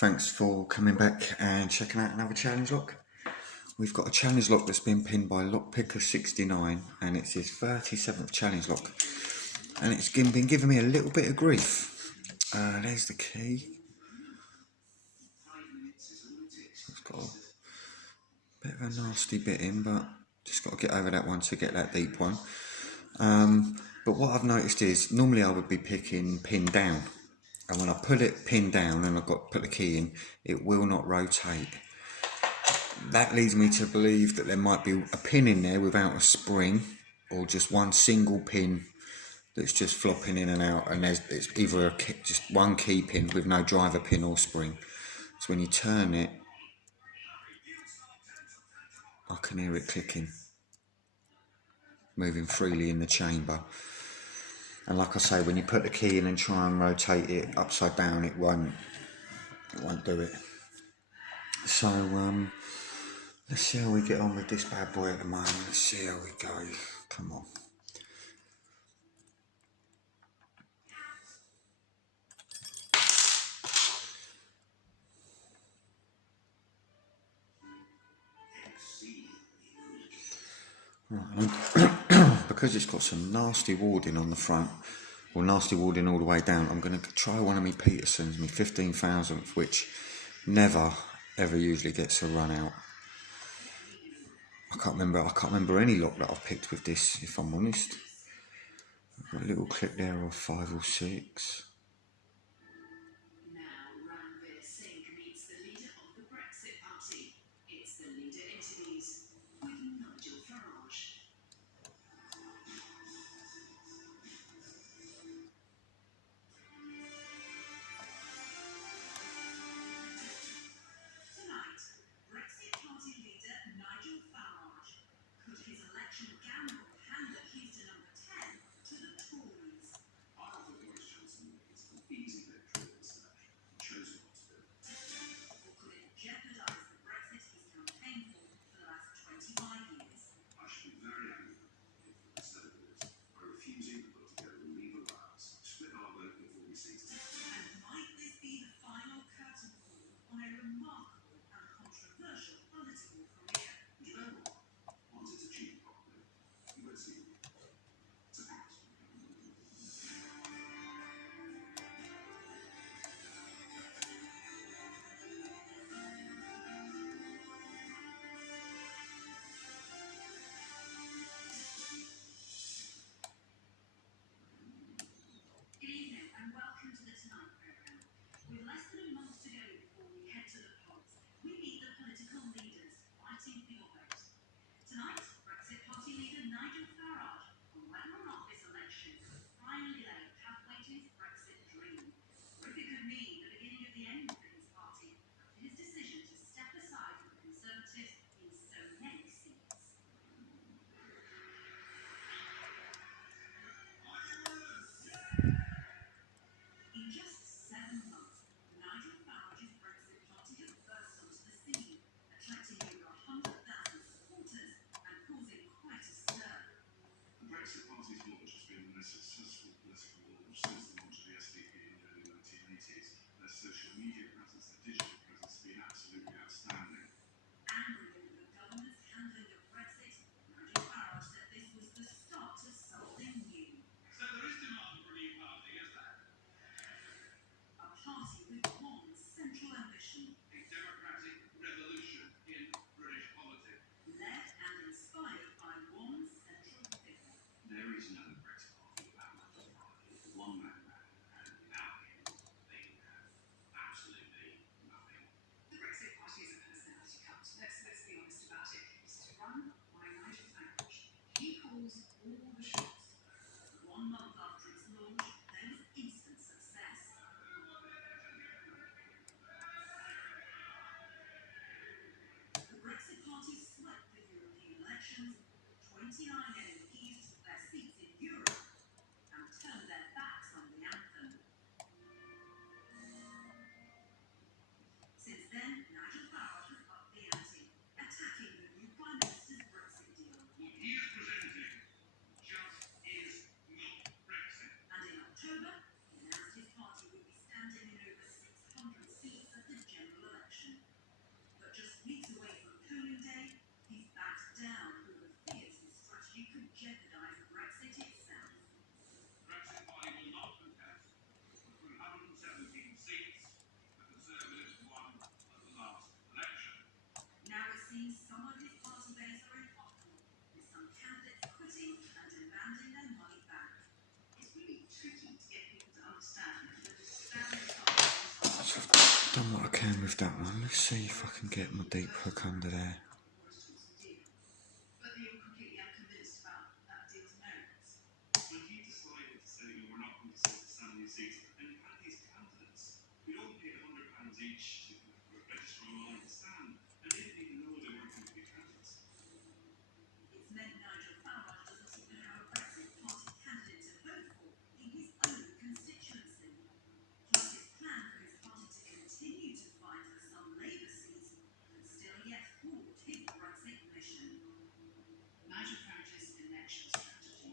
Thanks for coming back and checking out another challenge lock. We've got a challenge lock that's been pinned by Lockpicka 69 and it's his 37th challenge lock. And it's been giving me a little bit of grief. There's the key. It's got a bit of a nasty bit in, but just got to get over that one to get that deep one. But what I've noticed is normally I would be picking pin down. And when I put it pinned down and I've got to put the key in, it will not rotate. That leads me to believe that there might be a pin in there without a spring, or just one single pin that's just flopping in and out, and it's either just one key pin with no driver pin or spring. So when you turn it, I can hear it clicking, moving freely in the chamber. And like I say, when you put the key in and try and rotate it upside down, it won't do it. So let's see how we get on with this bad boy at the moment. Let's see how we go. Come on. Right. Because it's got some nasty warding on the front, or nasty warding all the way down, I'm going to try one of my Petersons, my 15,000th, which never ever usually gets a run out. I can't remember any lock that I've picked with this, if I'm honest. I've got a little clip there of 5 or 6. Done what I can with that one. Let's see if I can get my deep hook under there.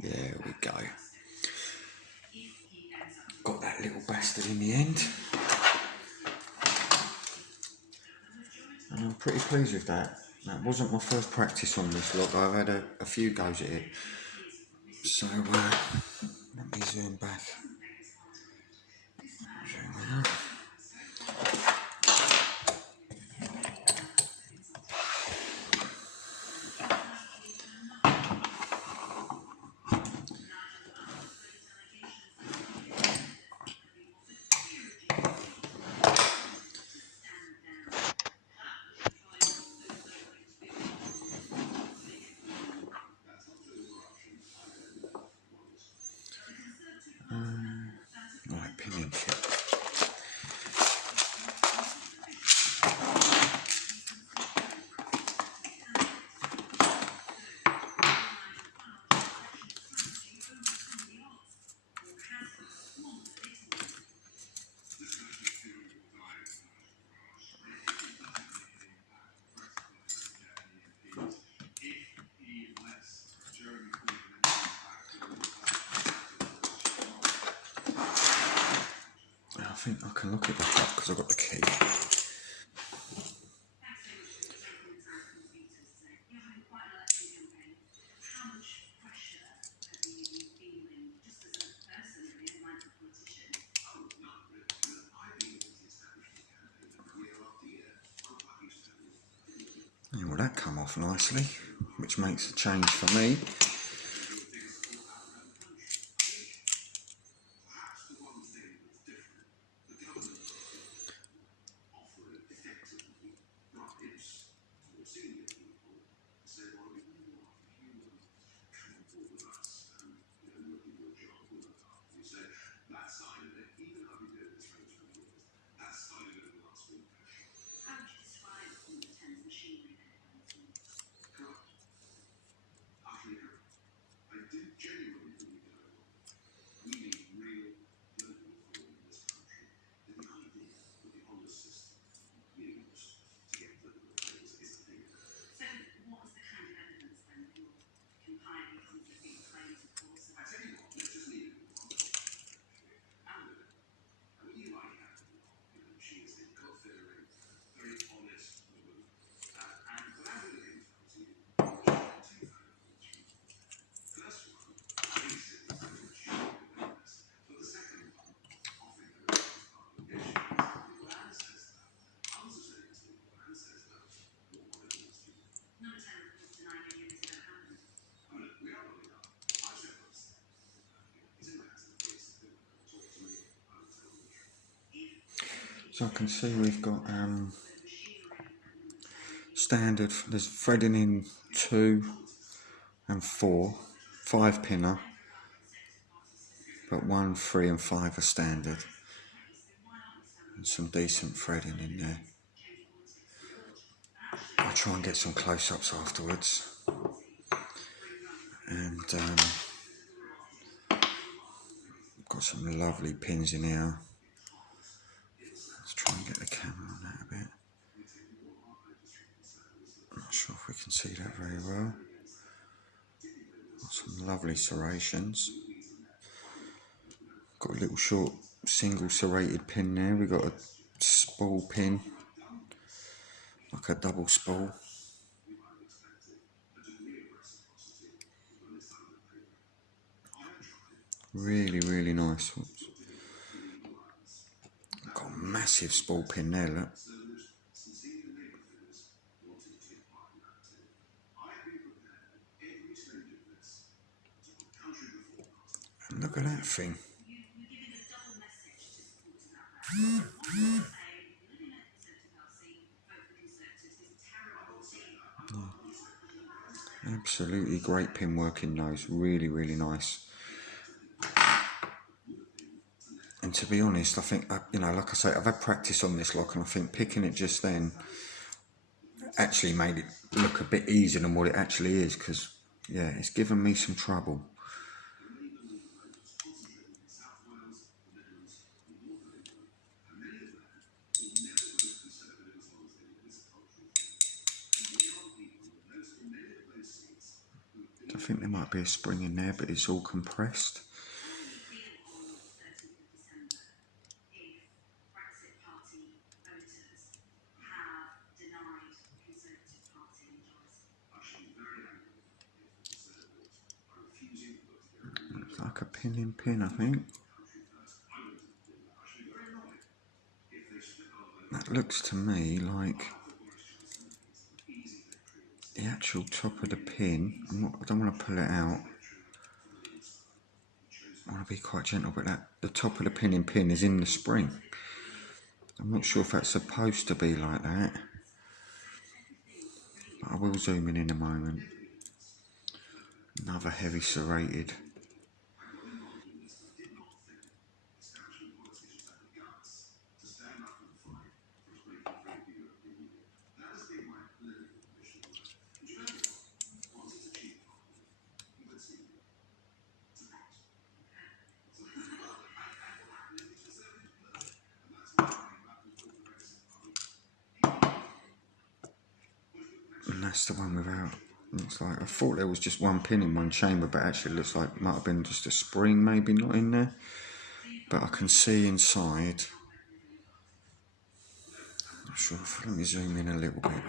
There we go. Got that little bastard in the end. And I'm pretty pleased with that. That wasn't my first practice on this lock. I've had a few goes at it. So let me zoom back. Zoom out. Right, pinion kit. I think I can look at the top because I've got the key. Yeah, well, that come off nicely, which makes a change for me. So I can see we've got standard, there's threading in 2 and 4, 5 pinner, but 1, 3 and 5 are standard. And some decent threading in there. I'll try and get some close-ups afterwards. And I've got some lovely pins in here. Let's try and get the camera on that a bit. Not sure if we can see that very well. Got some lovely serrations. Got a little short single serrated pin there. We've got a spool pin, like a double spool. Really, really nice. Oops. Got a massive spool pin there, look. And look at that thing. Absolutely great pin work in those, really, really nice. And to be honest, I think, you know, like I say, I've had practice on this lock, and I think picking it just then actually made it look a bit easier than what it actually is, because, yeah, it's given me some trouble. I think there might be a spring in there, but it's all compressed. Looks like a pin in pin, I think. That looks to me like the actual top of the pin. I don't want to pull it out. I want to be quite gentle, but the top of the pin in pin is in the spring. I'm not sure if that's supposed to be like that, but I will zoom in a moment. Another heavy serrated. And that's the one without. Looks like, I thought there was just one pin in one chamber, but actually it looks like it might have been just a spring, maybe not in there. But I can see inside. Not sure. Let me zoom in a little bit.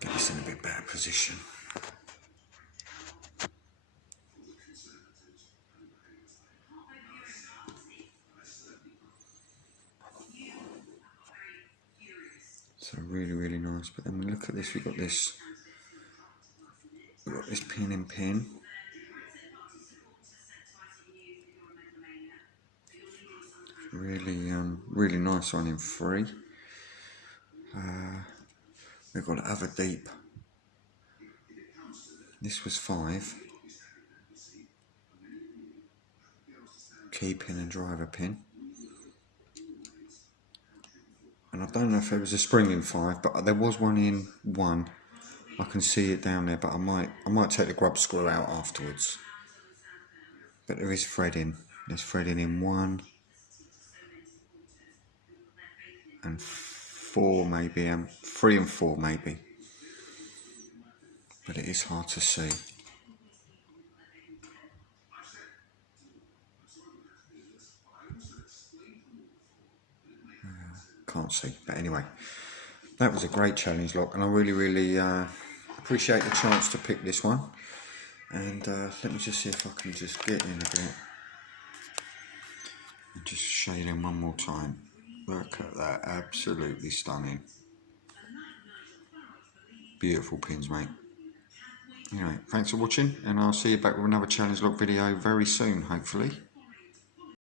Get this in a bit better position. So really, really nice. But then we look at this. We've got this pin in pin. Really, really nice one in 3. We've got other deep. This was 5. Key pin and driver pin. And I don't know if there was a spring in 5, but there was one in 1. I can see it down there, but I might take the grub screw out afterwards. But there is threading. There's threading in 1 and 4 maybe, and 3 and 4 maybe. But it is hard to see. Can't see, but anyway, that was a great challenge lock, and I really, really appreciate the chance to pick this one. And let me just see if I can just get in a bit and just shade in one more time. Look at that, absolutely stunning. Beautiful pins, mate. Anyway, thanks for watching, and I'll see you back with another challenge lock video very soon, hopefully.